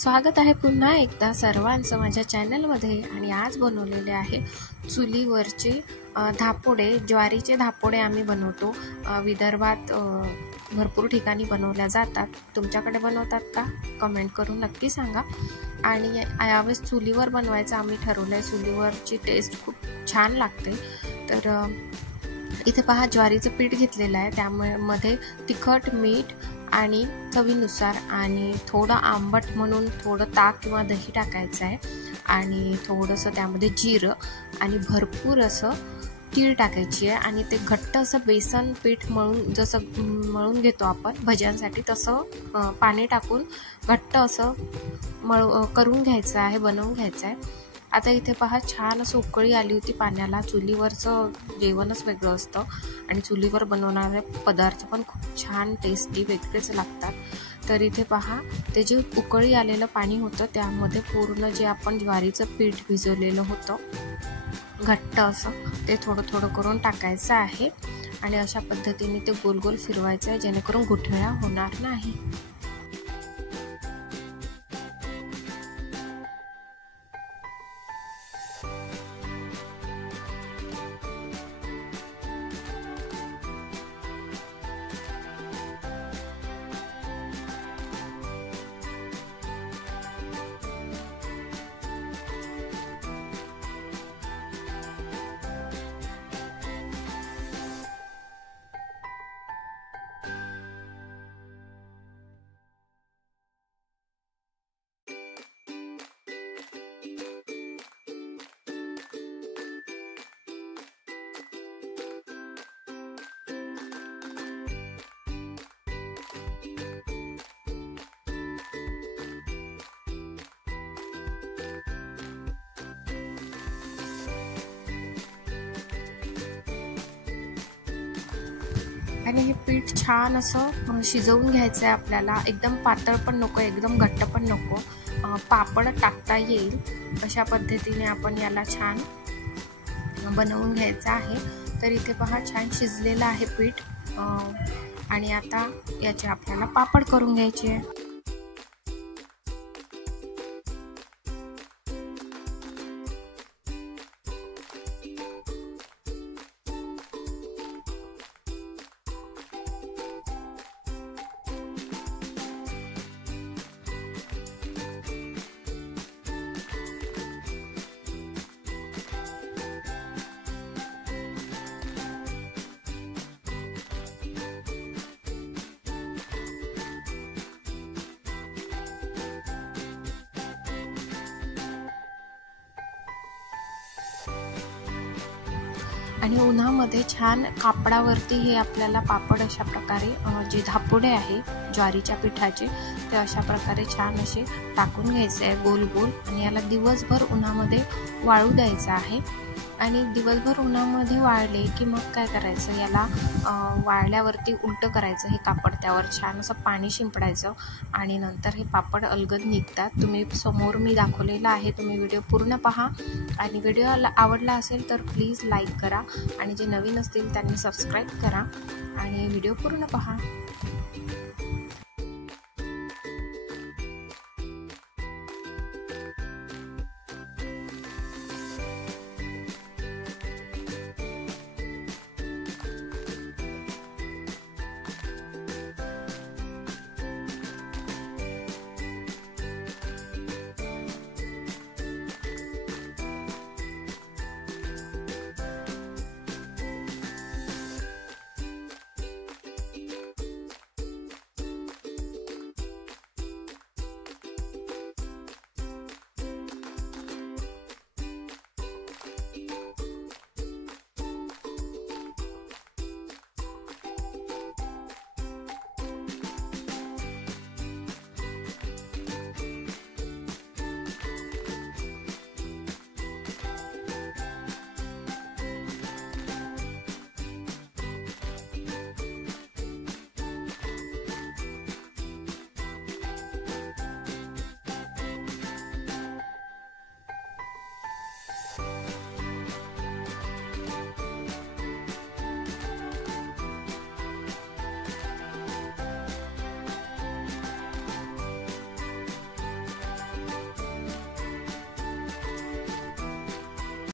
स्वागत आहे पुन्हा एकदा सर्वांचं माझ्या चॅनलमध्ये। आणि आज बनवलेले आहे चुलीवरचे धापोडे। ज्वारीचे धापोडे आम्ही बनवतो। विदर्भात भरपूर ठिकाणी बनवल्या जातात। तुमच्याकडे बनवतात का? कमेंट करून नक्की सांगा। आणि यावेळेस चुलीवर बनवायचं आम्ही ठरवलंय। चुलीवरची टेस्ट खूप छान लागते। तर इथे पहा, ज्वारीचं पीठ घेतलेलं आहे। त्यामध्ये तिखट, मीठ आणि चवीनुसार आणि थोडं आंबट म्हणून थोडं ताक किंवा दही टाकायचं आहे। आणि थोडंसं त्यामध्ये जिरं आणि भरपूर असं तीळ टाकायची आहे। आणि ते घट्ट असं बेसन पीठ जसं मळून घेतो आपण भज्यांसाठी, तसं पाणी टाकून घट्ट असं करून घ्यायचं आहे, बनवून घ्यायचं आहे। आता इथे पहा, छान असं उकळी आली होती पाण्याला। चुलीवरचं जेवणच वेगळं असतं आणि चुलीवर बनवणारे पदार्थ पण खूप छान टेस्टी वेगळेच लागतात। तर इथे पहा, ते जे उकळी आलेलं पाणी होतं त्यामध्ये पूर्ण जे आपण ज्वारीचं पीठ भिजवलेलं होतं घट्ट असं, ते थोडं थोडं करून टाकायचं आहे। आणि अशा पद्धतीने ते गोल गोल फिरवायचं आहे, जेणेकरून गुठळ्या होणार नाही। आणि हे पीठ छान असं शिजवून घ्यायचं आहे आपल्याला। एकदम पातळ पण नको, एकदम घट्ट पण नको, पापड टाकता येईल अशा पद्धतीने आपण याला छान बनवून घ्यायचं आहे। तर इथे पहा, छान शिजलेलं आहे पीठ। आणि आता याचे आपल्याला पापड करून घ्यायचे आहे। आणि उन्हामध्ये छान कापडावरती हे आपल्याला पापड अशा प्रकारे जे धापोडे आहे ज्वारीच्या पिठाचे, ते अशा प्रकारे छान असे टाकून घ्यायचे आहे गोल गोल। आणि याला दिवसभर उन्हामध्ये वाळू द्यायचं आहे। आणि दिवसभर उन्हामध्ये वाळले की मग काय करायचं, याला वाळल्यावरती उलटं करायचं हे कापड, त्यावर छान असं पाणी शिंपडायचं आणि नंतर हे पापड अलगद निघतात। तुम्ही समोर मी दाखवलेला आहे, तुम्ही व्हिडिओ पूर्ण पहा। आणि व्हिडिओ आवडला असेल तर प्लीज लाईक करा, आणि जे नवीन असतील त्यांनी सबस्क्राईब करा आणि व्हिडिओ पूर्ण पहा।